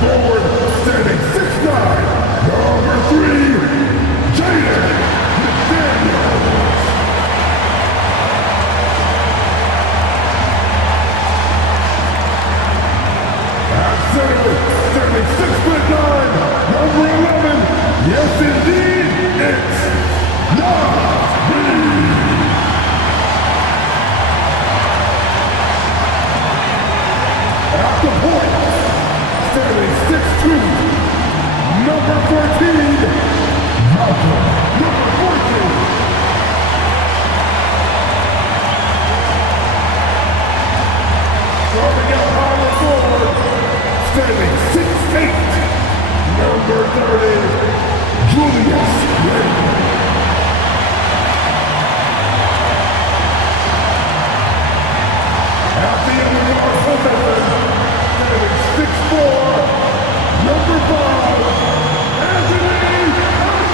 forward, standing 6'9", number 3, Jaden McDaniels. At center, standing 6'9", number 11, yes indeed, it's Nas Reed. At the point, standing 6'2", number 14, Malcolm, number 14. Starting out power forward, standing 6'8", number 30, Julius Randle. At the end of our position, standing 6'4", number 5, Anthony Antman.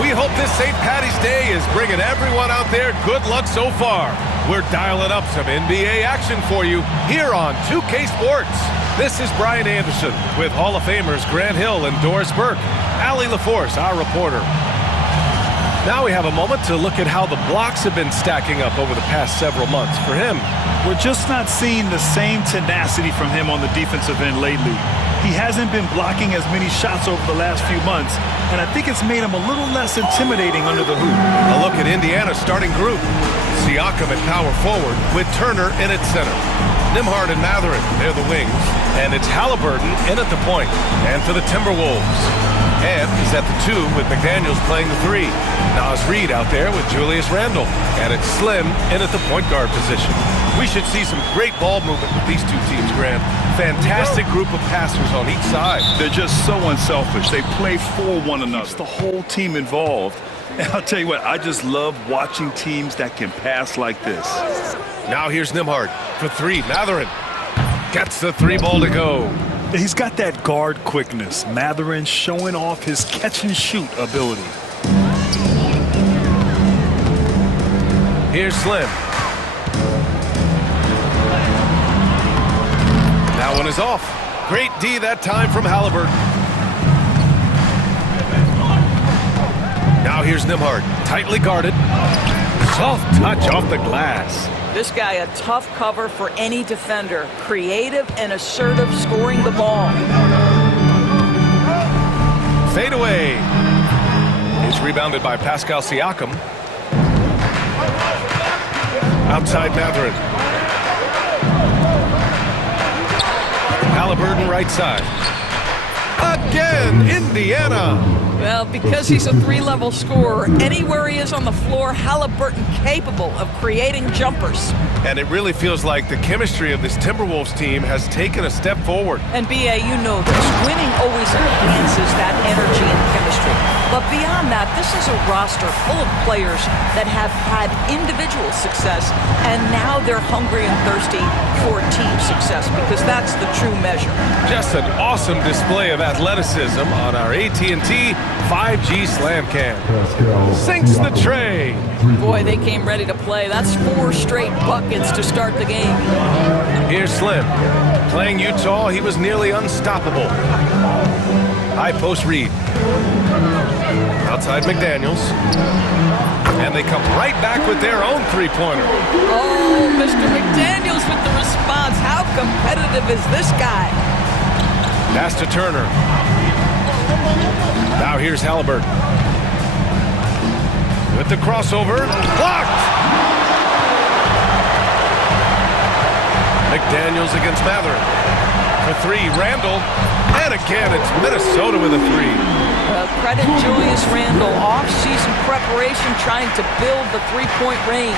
We hope this St. Paddy's Day is bringing everyone out there good luck so far. We're dialing up some NBA action for you here on 2K Sports. This is Brian Anderson with Hall of Famers Grant Hill and Doris Burke. Allie LaForce, our reporter. Now we have a moment to look at how the blocks have been stacking up over the past several months for him. We're just not seeing the same tenacity from him on the defensive end lately. He hasn't been blocking as many shots over the last few months, and I think it's made him a little less intimidating under the hoop. A look at Indiana's starting group. Siakam at power forward with Turner in at center. Nembhard and Mathurin, they're the wings. And it's Halliburton in at the point. And for the Timberwolves. And he's at the 2 with McDaniels playing the 3. Nas Reed out there with Julius Randle. And it's Slim in at the point guard position. We should see some great ball movement with these two teams, Grant. Fantastic group of passers on each side. They're just so unselfish. They play for one another. It's the whole team involved. And I'll tell you what, I just love watching teams that can pass like this. Now here's Nembhard for 3. Mathurin gets the 3 ball to go. He's got that guard quickness. Mathurin showing off his catch-and-shoot ability. Here's Slim. That one is off. Great D that time from Halliburton. Now here's Nembhard, tightly guarded. Soft touch off the glass. This guy a tough cover for any defender. Creative and assertive scoring the ball. Fade away. It's rebounded by Pascal Siakam. Outside Mathurin. Halliburton right side. Again, Indiana. Well, because he's a 3-level scorer, anywhere he is on the floor, Halliburton capable of creating jumpers. And it really feels like the chemistry of this Timberwolves team has taken a step forward. And B.A., you know this. Winning always enhances that energy and chemistry. But beyond that, this is a roster full of players that have had individual success, and now they're hungry and thirsty for team success, because that's the true measure. Just an awesome display of athleticism on our AT&T 5G Slam Cam. Sinks the tray. Boy, they came ready to play. That's 4 straight buckets to start the game. Here's Slim. Playing Utah, he was nearly unstoppable. High post Reed. Outside McDaniels. And they come right back with their own 3-pointer. Oh, Mr. McDaniels with the response. How competitive is this guy? Pass to Turner. Now here's Halliburton. With the crossover. Blocked! McDaniels against Mathurin. For 3, Randle. And again, it's Minnesota with a 3. Credit Julius Randle. Off-season preparation trying to build the 3-point range.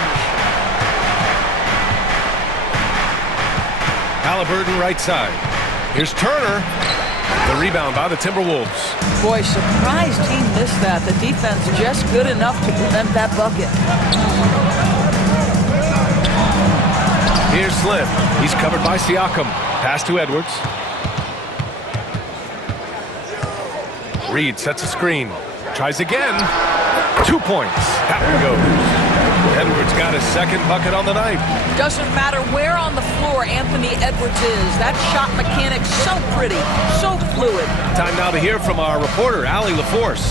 Halliburton right side. Here's Turner. The rebound by the Timberwolves. Boy, surprised he missed that. The defense just good enough to prevent that bucket. Here's Slim. He's covered by Siakam. Pass to Edwards. Reed sets a screen. Tries again. 2 points. That one goes. Edwards got his second bucket on the night. Doesn't matter where on the floor Anthony Edwards is. That shot mechanic's so pretty, so fluid. Time now to hear from our reporter, Allie LaForce.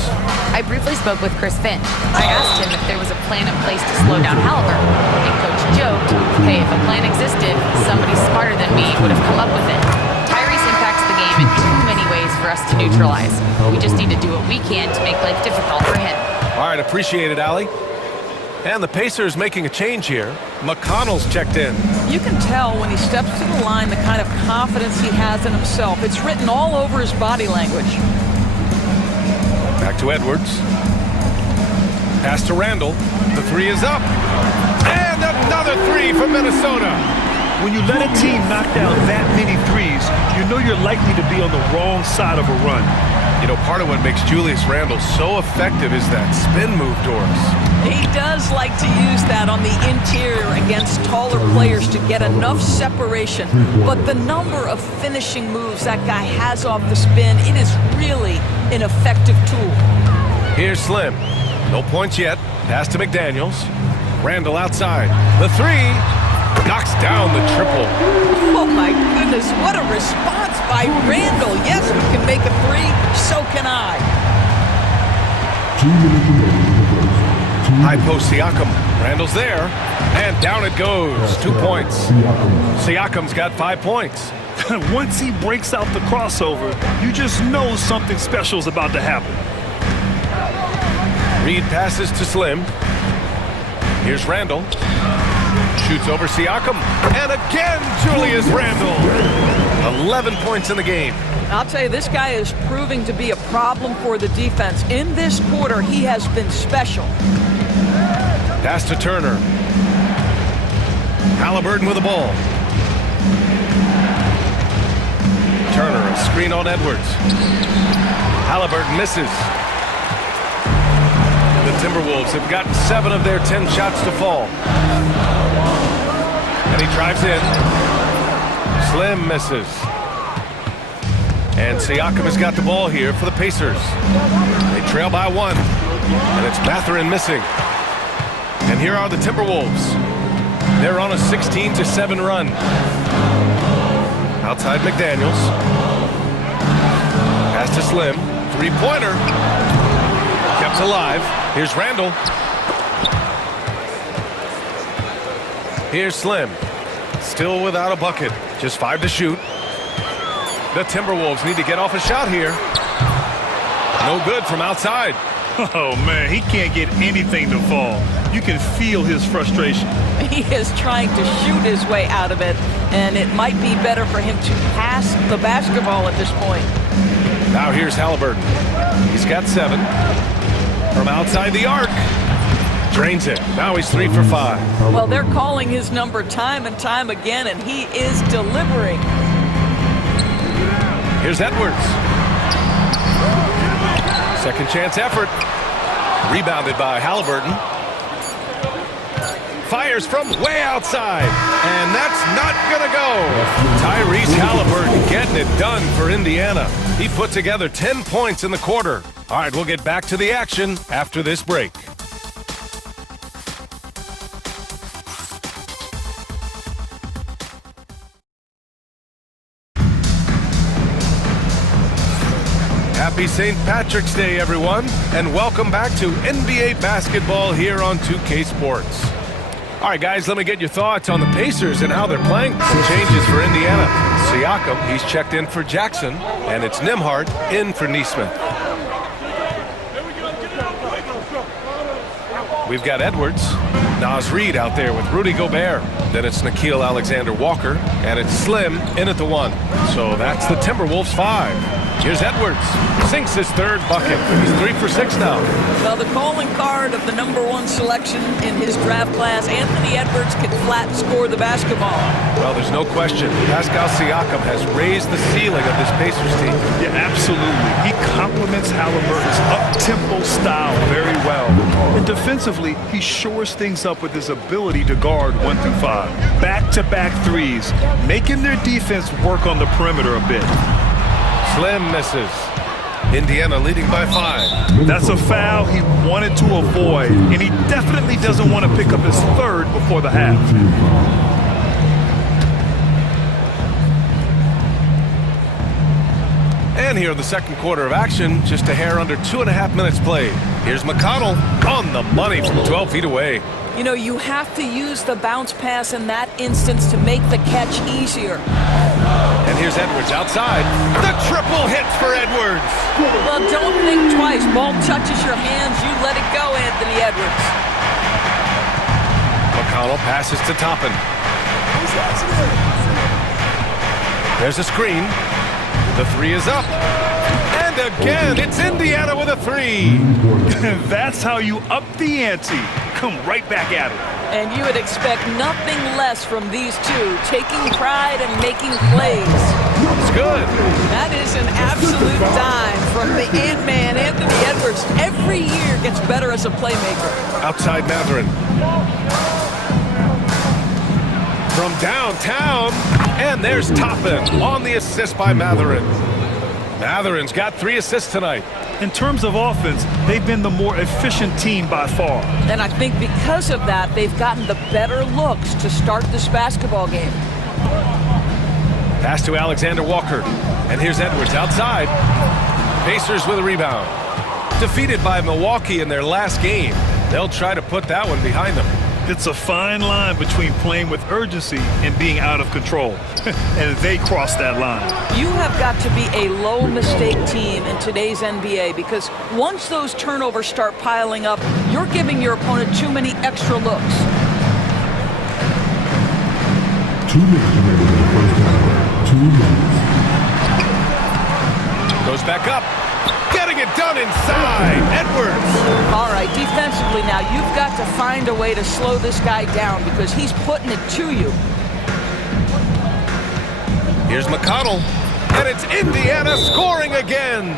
I briefly spoke with Chris Finch. I asked him if there was a plan in place to slow down Halliburton, and Coach joked, hey, if a plan existed, somebody smarter than me would have come up with it. Tyrese impacts the game in too many ways for us to neutralize. We just need to do what we can to make life difficult for him. All right, appreciate it, Allie. And the Pacers making a change here. McConnell's checked in. You can tell when he steps to the line the kind of confidence he has in himself. It's written all over his body language. Back to Edwards. Pass to Randall. The three is up. And another three from Minnesota. When you let a team knock down that many threes, you know you're likely to be on the wrong side of a run. You know, part of what makes Julius Randle so effective is that spin move, Doris. He does like to use that on the interior against taller players to get enough separation. But the number of finishing moves that guy has off the spin, it is really an effective tool. Here's Slim. No points yet. Pass to McDaniels. Randall outside. The three knocks down the triple. Oh my goodness, what a response by Randall. Yes, we can make a three, so can I. High post Siakam. Randall's there. And down it goes. 2 points. Siakam's got 5 points. Once he breaks out the crossover, you just know something special's about to happen. Reed passes to Slim. Here's Randall. Shoots over Siakam. And again, Julius Randall. 11 points in the game. I'll tell you, this guy is proving to be a problem for the defense. In this quarter, he has been special. Pass to Turner. Halliburton with the ball. Turner, a screen on Edwards. Halliburton misses. The Timberwolves have gotten 7 of their 10 shots to fall. And he drives in. Slim misses. And Siakam has got the ball here for the Pacers. They trail by 1. And it's Mathurin missing. And here are the Timberwolves. They're on a 16-7 run. Outside McDaniels. Pass to Slim. Three-pointer. Kept alive. Here's Randall. Here's Slim. Still without a bucket. Just 5 to shoot. The Timberwolves need to get off a shot here. No good from outside. Oh, man, he can't get anything to fall. You can feel his frustration. He is trying to shoot his way out of it, and it might be better for him to pass the basketball at this point. Now here's Halliburton. He's got 7. From outside the arc. Drains it. Now he's 3 for 5. Well, they're calling his number time and time again, and he is delivering. Here's Edwards. Second chance effort. Rebounded by Halliburton. Fires from way outside. And that's not going to go. Tyrese Halliburton getting it done for Indiana. He put together 10 points in the quarter. All right, we'll get back to the action after this break. Happy St. Patrick's Day, everyone, and welcome back to NBA basketball here on 2K Sports. All right, guys, let me get your thoughts on the Pacers and how they're playing. Some changes for Indiana. Siakam, he's checked in for Jackson, and it's Nembhard in for Nesmith. We've got Edwards, Naz Reid out there with Rudy Gobert. Then it's Nickeil Alexander-Walker, and it's Slim in at the 1. So that's the Timberwolves 5. Here's Edwards. Sinks his 3rd bucket. He's 3 for 6 now. Well, the calling card of the number 1 selection in his draft class, Anthony Edwards, can flat score the basketball. Well, there's no question. Pascal Siakam has raised the ceiling of this Pacers team. Yeah, absolutely. He complements Halliburton's up-tempo style very well. And defensively, he shores things up with his ability to guard 1 through 5. Back-to-back threes, making their defense work on the perimeter a bit. Slim misses. Indiana leading by 5. That's a foul he wanted to avoid, and he definitely doesn't want to pick up his 3rd third before the half. And here in the second quarter of action, just a hair under 2.5 minutes played. Here's McConnell on the money from 12 feet away. You know, you have to use the bounce pass in that instance to make the catch easier. And here's Edwards outside. The triple hit for Edwards. Well, don't think twice. Ball touches your hands, you let it go, Anthony Edwards. McConnell passes to Toppin. There's a screen. The three is up. And again, it's Indiana with a three. That's how you up the ante. Come right back at it. And you would expect nothing less from these two, taking pride and making plays. It's good. That is an absolute dime from the Antman, Anthony Edwards. Every year gets better as a playmaker. Outside Matherin. From downtown, and there's Toppin on the assist by Matherin. Matherin's got 3 assists tonight. In terms of offense, they've been the more efficient team by far. And I think because of that, they've gotten the better looks to start this basketball game. Pass to Alexander Walker. And here's Edwards outside. Pacers with a rebound. Defeated by Milwaukee in their last game. They'll try to put that one behind them. It's a fine line between playing with urgency and being out of control. And they crossed that line. You have got to be a low mistake team in today's NBA because once those turnovers start piling up, you're giving your opponent too many extra looks. 2 minutes remaining in the first half. 2 minutes. Goes back up. Getting it done inside. Edwards. All right, defensively now, you've got to find a way to slow this guy down because he's putting it to you. Here's McConnell. And it's Indiana scoring again.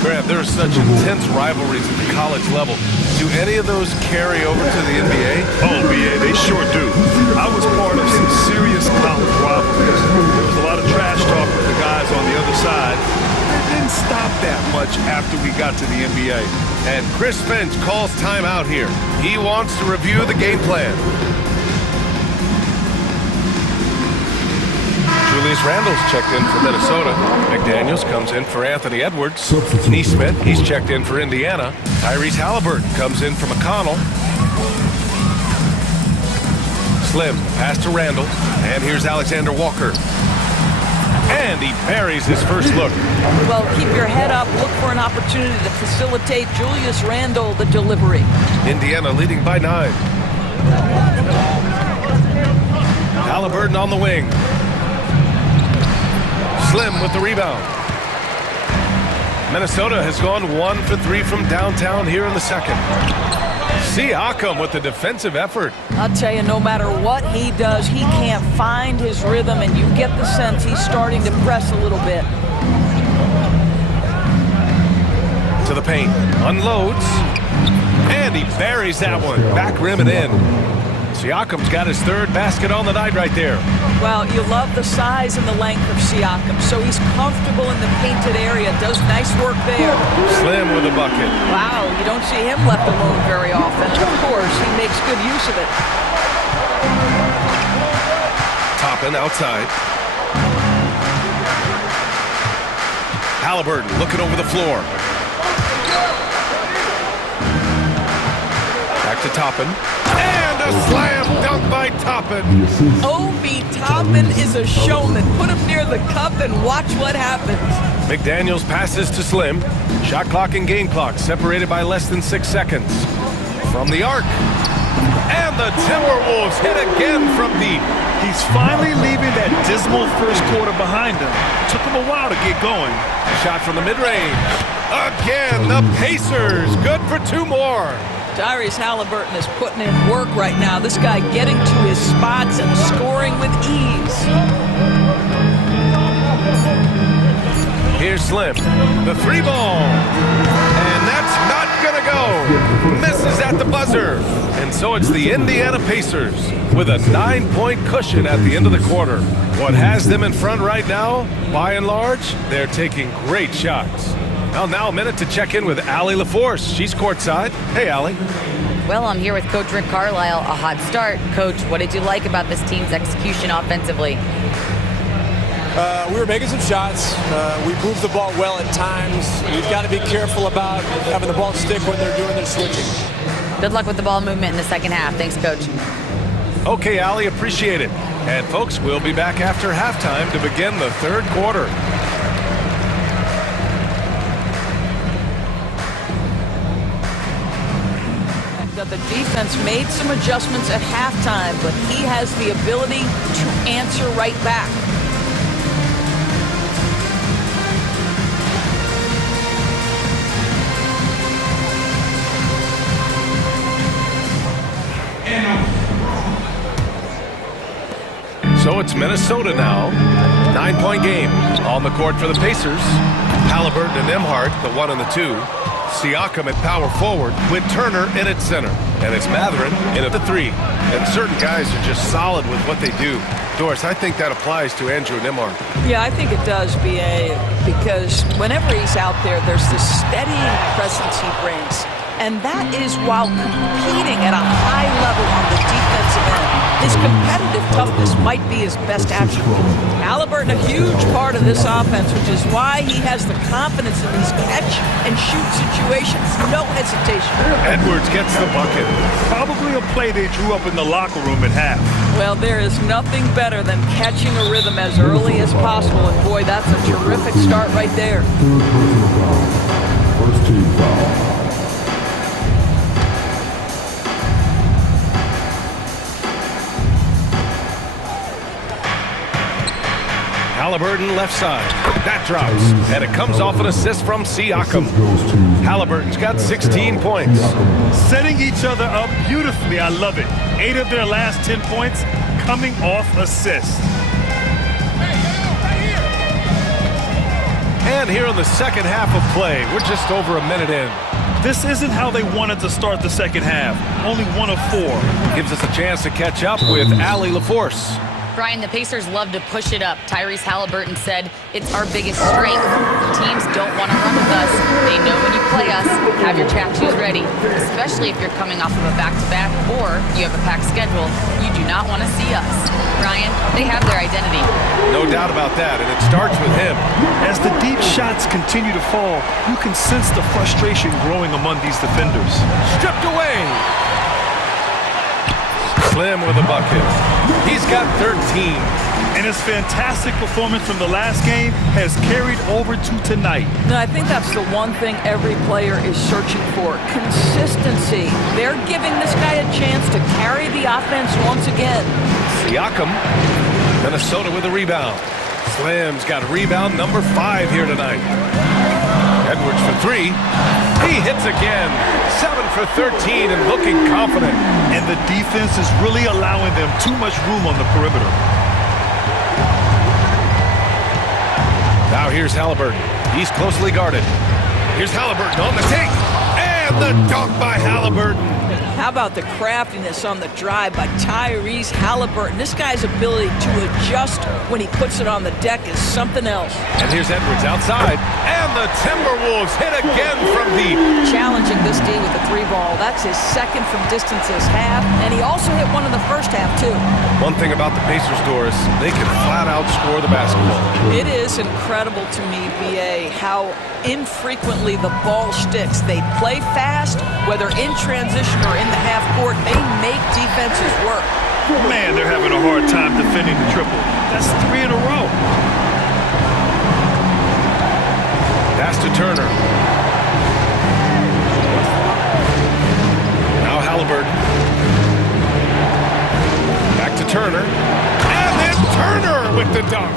Grant, there are such intense rivalries at the college level. Do any of those carry over to the NBA? Oh, BA, they sure do. I was part of some serious college rivalries. There was a lot of trash talk with the guys on the other side. It didn't stop that much after we got to the NBA. And Chris Finch calls timeout here. He wants to review the game plan. Julius Randle's checked in for Minnesota. McDaniels comes in for Anthony Edwards. Neesmith, he's checked in for Indiana. Tyrese Hallibert comes in for McConnell. Slim, pass to Randle. And here's Alexander Walker. And he buries his first look. Well, keep your head up. Look for an opportunity to facilitate Julius Randle the delivery. Indiana leading by 9. Halliburton on the wing. Slim with the rebound. Minnesota has gone 1 for 3 from downtown here in the second. Siakam with the defensive effort. I'll tell you, no matter what he does, he can't find his rhythm, and you get the sense he's starting to press a little bit. To the paint. Unloads. And he buries that one. Back rim and in. Siakam's got his 3rd basket on the night right there. Well, you love the size and the length of Siakam, so he's comfortable in the painted area, does nice work there. Slim with a bucket. Wow, you don't see him left alone very often. Of course, he makes good use of it. Toppin outside. Halliburton looking over the floor. Back to Toppin. And a slam dunk by Toppin. Obi Toppin is a showman. Put him near the cup and watch what happens. McDaniels passes to Slim. Shot clock and game clock separated by less than 6 seconds. From the arc. And the Timberwolves hit again from deep. He's finally leaving that dismal first quarter behind him. Took him a while to get going. Shot from the mid-range. Again, the Pacers. Good for 2 more. Tyrese Halliburton is putting in work right now. This guy getting to his spots and scoring with ease. Here's Slim. The 3 ball. And that's not gonna go. Misses at the buzzer. And so it's the Indiana Pacers with a 9-point cushion at the end of the quarter. What has them in front right now, by and large, they're taking great shots. Well, now a minute to check in with Allie LaForce. She's courtside. Hey, Allie. Well, I'm here with Coach Rick Carlisle. A hot start. Coach, what did you like about this team's execution offensively? We were making some shots. We moved the ball well at times. We've got to be careful about having the ball stick when they're doing their switching. Good luck with the ball movement in the second half. Thanks, Coach. Okay, Allie, appreciate it. And folks, we'll be back after halftime to begin the third quarter. That the defense made some adjustments at halftime, but he has the ability to answer right back. So it's Minnesota now. 9-point game on the court for the Pacers. Hallibert and Nembhard, the 1 and the 2. Siakam at power forward with Turner in at center. And it's Mathurin in at the 3. And certain guys are just solid with what they do. Doris, I think that applies to Andrew Nembhard. Yeah, I think it does, B.A., because whenever he's out there, there's this steadying presence he brings. And that is while competing at a high level on the defensive end. His competitive toughness might be his best attribute. Halliburton, a huge part of this offense, which is why he has the confidence in these catch-and-shoot situations. No hesitation. Edwards gets the bucket. Probably a play they drew up in the locker room at half. Well, there is nothing better than catching a rhythm as early as possible. And boy, that's a terrific start right there. Third personal foul. First team foul. Halliburton left side. That drops. And it comes off an assist from Siakam. Halliburton's got 16 points. Setting each other up beautifully. I love it. 8 of their last 10 points coming off assists. And here in the second half of play, we're just over a minute in. This isn't how they wanted to start the second half. Only 1 of 4. Gives us a chance to catch up with Allie LaForce. Brian, the Pacers love to push it up. Tyrese Halliburton said, it's our biggest strength. Teams don't want to run with us. They know when you play us, have your track shoes ready, especially if you're coming off of a back-to-back or you have a packed schedule. You do not want to see us. Brian, they have their identity. No doubt about that, and it starts with him. As the deep shots continue to fall, you can sense the frustration growing among these defenders. Stripped away. Slim with a bucket. He's got 13. And his fantastic performance from the last game has carried over to tonight. No, I think that's the one thing every player is searching for. Consistency. They're giving this guy a chance to carry the offense once again. Siakam. Minnesota with a rebound. Slim's got rebound number 5 here tonight. Edwards for 3. He hits again. 7 for 13 and looking confident. And the defense is really allowing them too much room on the perimeter. Now here's Halliburton. He's closely guarded. Here's Halliburton on the take. And the dunk by Halliburton. How about the craftiness on the drive by Tyrese Halliburton? This guy's ability to adjust when he puts it on the deck is something else. And here's Edwards outside. And the Timberwolves hit again from deep. Challenging this D with the 3 ball. That's his second from distance this half. And he also hit one in the first half, too. One thing about the Pacers, Doris, they can flat out score the basketball. It is incredible to me, B.A., how infrequently the ball sticks. They play fast, whether in transition or in the half court. They make defenses work. Man, they're having a hard time defending the triple. That's 3 in a row. Pass to Turner. Now Halliburton. Back to Turner. And then Turner with the dunk.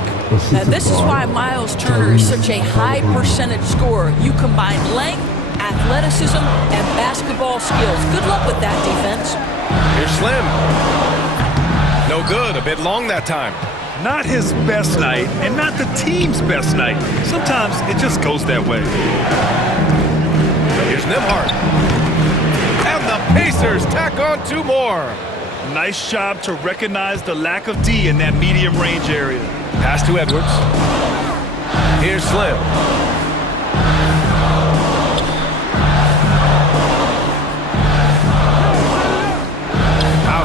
And this is why Miles Turner is such a high percentage scorer. You combine length, athleticism, and basketball skills. Good luck with that defense. Here's Slim. No good. A bit long that time. Not his best night, and not the team's best night. Sometimes it just goes that way. Here's Nembhard. And the Pacers tack on 2 more. Nice job to recognize the lack of D in that medium range area. Pass to Edwards. Here's Slim.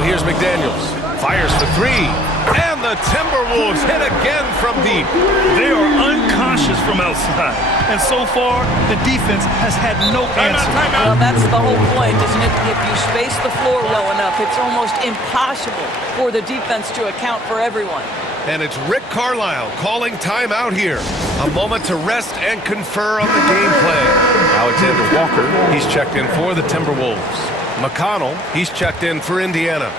here's McDaniels. Fires for three. And the Timberwolves hit again from deep. They are unconscious from outside. And so far, the defense has had no answer. Well, that's the whole point, isn't it? If you space the floor well enough, it's almost impossible for the defense to account for everyone. And it's Rick Carlisle calling timeout here. A moment to rest and confer on the game plan. Alexander Walker, he's checked in for the Timberwolves. McConnell, he's checked in for Indiana.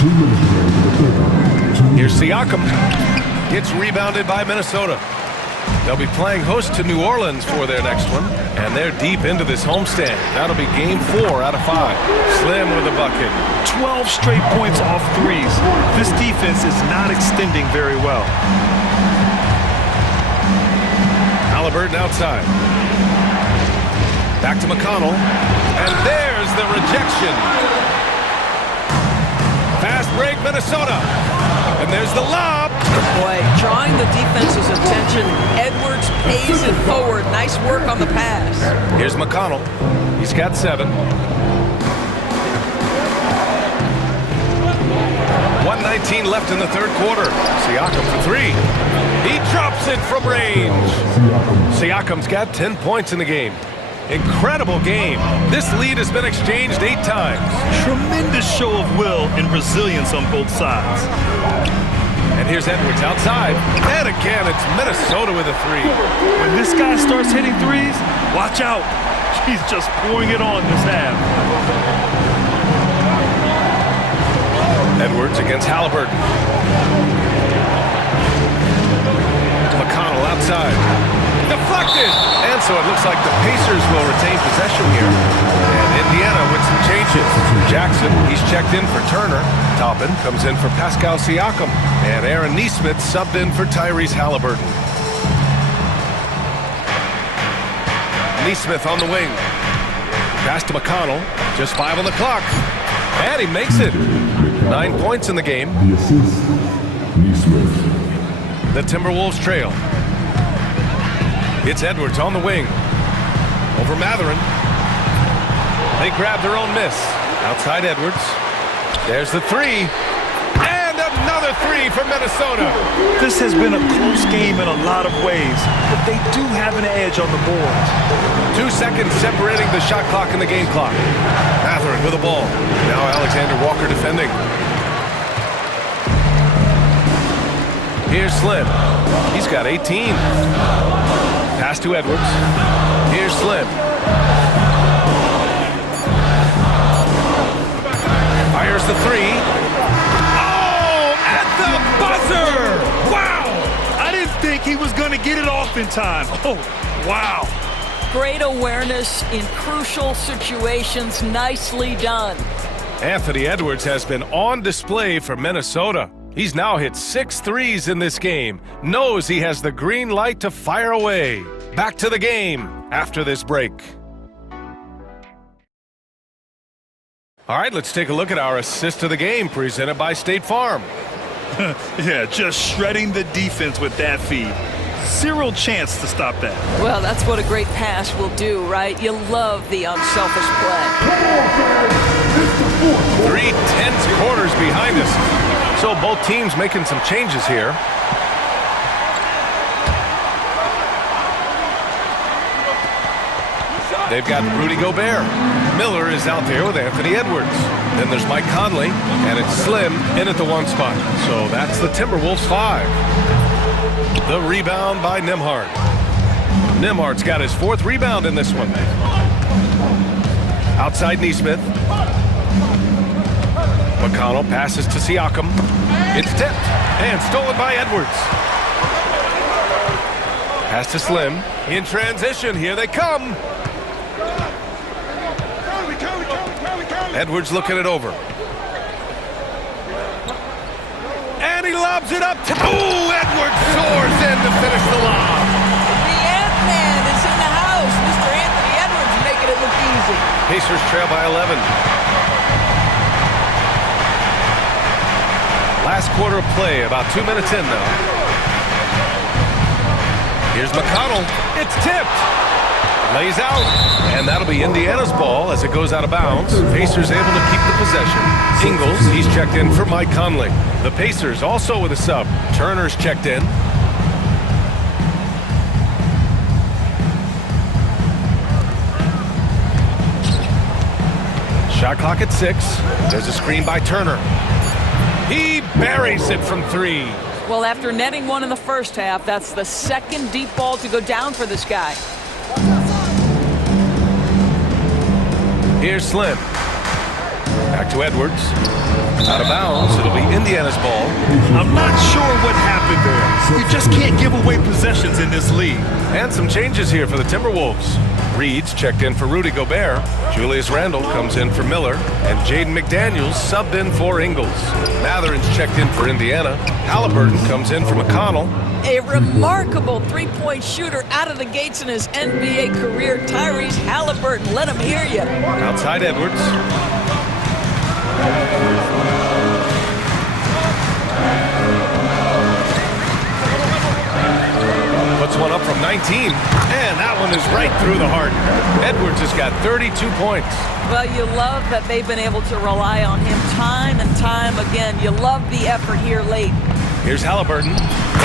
2 minutes remaining in the third. Here's Siakam. It's rebounded by Minnesota. They'll be playing host to New Orleans for their next one, and they're deep into this homestand. That'll be game 4 out of 5. Slim with a bucket. 12 straight points off threes. This defense is not extending very well. Hallibert outside. Back to McConnell. And there's the rejection. Fast break, Minnesota. And there's the lob. Boy, drawing the defense's attention. Edwards pays it forward. Nice work on the pass. Here's McConnell. He's got 7. 1:19 left in the third quarter. Siakam for 3. He drops it from range. Siakam's got 10 points in the game. Incredible game. This lead has been exchanged 8 times. Tremendous show of will and resilience on both sides. And here's Edwards outside. And again, it's Minnesota with a 3. When this guy starts hitting threes, watch out. He's just pouring it on this half. Edwards against Halliburton. McConnell outside. Deflected! And so it looks like the Pacers will retain possession here. And Indiana with some changes. Jackson, he's checked in for Turner. Toppin comes in for Pascal Siakam. And Aaron Nesmith subbed in for Tyrese Halliburton. Nesmith on the wing. Pass to McConnell. Just 5 on the clock. And he makes it. 9 points in the game. The assist, Nesmith. The Timberwolves trail. It's Edwards on the wing. Over Matherin. They grab their own miss. Outside Edwards. There's the 3. And another 3 for Minnesota. This has been a close game in a lot of ways, but they do have an edge on the boards. 2 seconds separating the shot clock and the game clock. Matherin with the ball. Now Alexander Walker defending. Here's Slim. He's got 18. Pass to Edwards. Here's Slim. Fires the 3. Oh, at the buzzer! Wow! I didn't think he was going to get it off in time. Oh, wow. Great awareness in crucial situations. Nicely done. Anthony Edwards has been on display for Minnesota. He's now hit 6 threes in this game. Knows he has the green light to fire away. Back to the game after this break. All right, let's take a look at our assist of the game presented by State Farm. Yeah, just shredding the defense with that feed. Zero chance to stop that. Well, that's what a great pass will do, right? You love the unselfish play. 3 tense quarters behind us. So both teams making some changes here. They've got Rudy Gobert. Miller is out there with Anthony Edwards. Then there's Mike Conley, and it's Slim in at the 1 spot. So that's the Timberwolves 5. The rebound by Nembhard. Nembhard's got his 4th rebound in this one. Outside Nesmith. McConnell passes to Siakam. It's tipped and stolen by Edwards. Pass to Slim. In transition, here they come. Edwards looking it over. And he lobs it up. Edwards soars in to finish the lob. The Antman is in the house. Mr. Anthony Edwards making it look easy. Pacers trail by 11. Last quarter of play, about 2 minutes in now. Here's McConnell. It's tipped. Lays out, and that'll be Indiana's ball as it goes out of bounds. Pacers able to keep the possession. Ingles, he's checked in for Mike Conley. The Pacers also with a sub. Turner's checked in. Shot clock at 6. There's a screen by Turner. He buries it from 3. Well, after netting one in the first half, that's the second deep ball to go down for this guy. Here's Slim. Back to Edwards. Out of bounds. It'll be Indiana's ball. I'm not sure what happened there. You just can't give away possessions in this league. And some changes here for the Timberwolves. Reed's checked in for Rudy Gobert. Julius Randle comes in for Miller. And Jaden McDaniels subbed in for Ingles. Matherin's checked in for Indiana. Halliburton comes in for McConnell. A remarkable three-point shooter out of the gates in his NBA career, Tyrese Halliburton. Let him hear you. Outside Edwards. Puts one up from 19, and that one is right through the heart. Edwards has got 32 points. Well, you love that they've been able to rely on him time and time again. You love the effort here late. Here's Halliburton.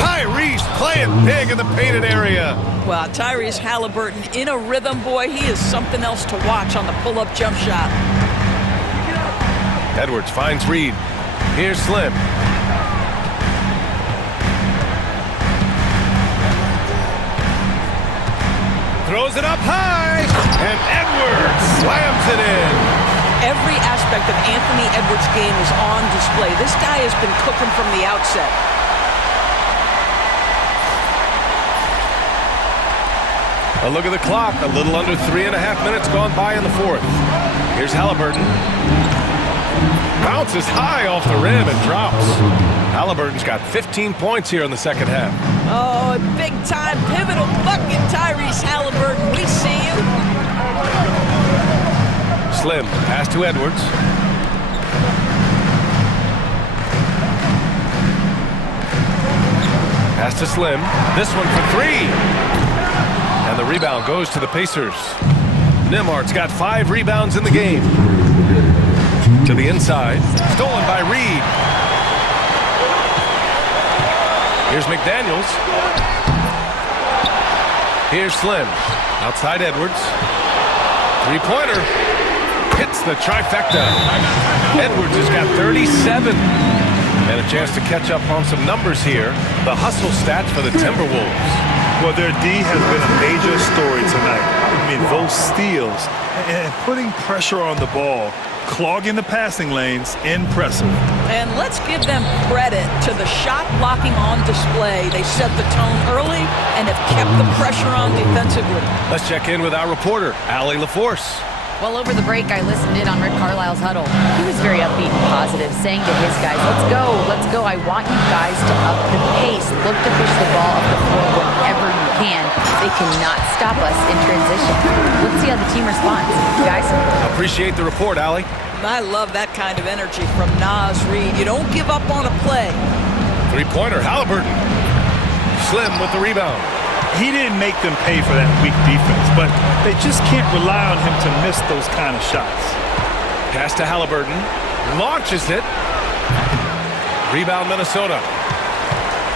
Tyrese playing big in the painted area. Well, Tyrese Halliburton in a rhythm, boy. He is something else to watch on the pull-up jump shot. Edwards finds Reed. Here's Slim. Throws it up high, and Edwards slams it in. Every aspect of Anthony Edwards' game is on display. This guy has been cooking from the outset. A look at the clock. A little under 3.5 minutes gone by in the fourth. Here's Halliburton. Bounces high off the rim and drops. Halliburton's got 15 points here in the second half. Oh, big-time pivotal bucket, Tyrese Halliburton. We see you. Slim, pass to Edwards. Pass to Slim. This one for 3. And the rebound goes to the Pacers. Nimhardt's got 5 rebounds in the game. To the inside. Stolen by Reed. Here's McDaniels. Here's Slim. Outside Edwards. Three-pointer. Hits the trifecta. Edwards has got 37. And a chance to catch up on some numbers here. The hustle stats for the Timberwolves. Well, their D has been a major story tonight. I mean, those steals and putting pressure on the ball, clogging the passing lanes, impressive. And let's give them credit to the shot blocking on display. They set the tone early and have kept the pressure on defensively. Let's check in with our reporter, Allie LaForce. Well, over the break, I listened in on Rick Carlisle's huddle. He was very upbeat and positive, saying to his guys, let's go. I want you guys to up the pace. Look to push the ball up the floor whenever you can. They cannot stop us in transition. Let's see how the team responds. Guys? Appreciate the report, Allie. I love that kind of energy from Naz Reid. You don't give up on a play. Three-pointer, Halliburton. Slim with the rebound. He didn't make them pay for that weak defense, but they just can't rely on him to miss those kind of shots. Pass to Halliburton. Launches it. Rebound, Minnesota.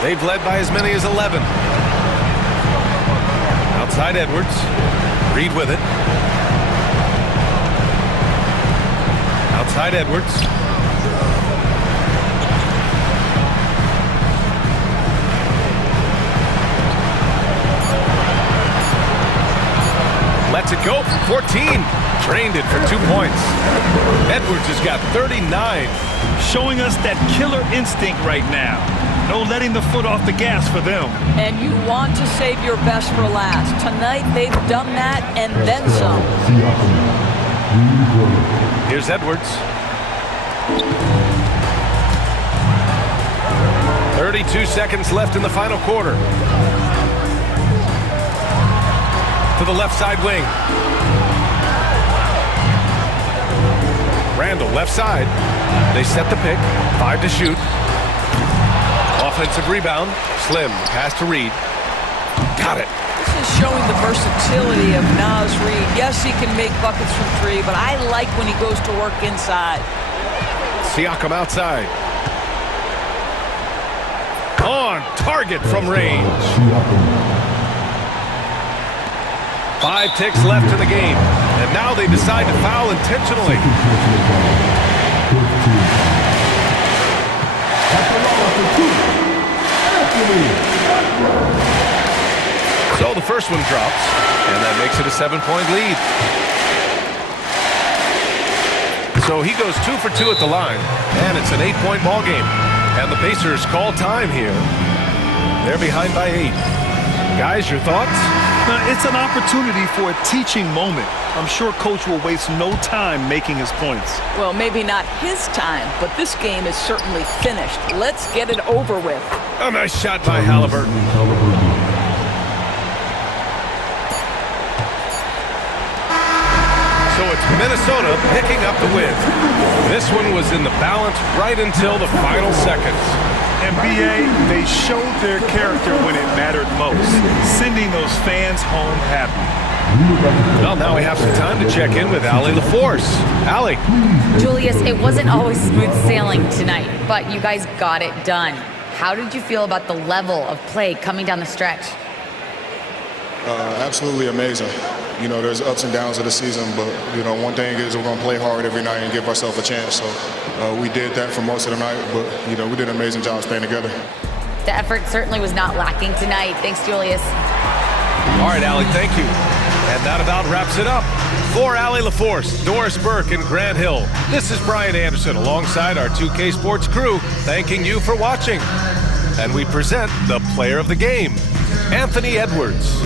They've led by as many as 11. Outside Edwards. Reed with it. Outside Edwards. Lets it go for 14. Drained it for 2 points. Edwards has got 39. Showing us that killer instinct right now. No letting the foot off the gas for them. And you want to save your best for last. Tonight they've done that and then some. Here's Edwards. 32 seconds left in the final quarter. To the left side wing. Randall, left side. They set the pick. 5 to shoot. Offensive rebound. Slim, pass to Reed. Got it. This is showing the versatility of Naz Reid. Yes, he can make buckets from three, but I like when he goes to work inside. Siakam outside. On target from range. 5 ticks left in the game. And now they decide to foul intentionally. So the first one drops, and that makes it a 7-point lead. So he goes 2 for 2 at the line, and it's an 8-point ball game. And the Pacers call time here. They're behind by 8. Guys, your thoughts? It's an opportunity for a teaching moment. I'm sure Coach will waste no time making his points. Well, maybe not his time, but this game is certainly finished. Let's get it over with. A nice shot by Halliburton. So it's Minnesota picking up the win. This one was in the balance right until the final seconds. And BA, they showed their character when it mattered most, sending those fans home happy. Well, now we have some time to check in with Allie LaForce. Allie. Julius, it wasn't always smooth sailing tonight, but you guys got it done. How did you feel about the level of play coming down the stretch? Absolutely amazing. You know, there's ups and downs of the season, but, you know, one thing is we're going to play hard every night and give ourselves a chance. So we did that for most of the night, but, you know, we did an amazing job staying together. The effort certainly was not lacking tonight. Thanks, Julius. All right, Allie, thank you. And that about wraps it up. For Allie LaForce, Doris Burke, and Grant Hill, this is Brian Anderson alongside our 2K Sports crew, thanking you for watching. And we present the player of the game, Anthony Edwards.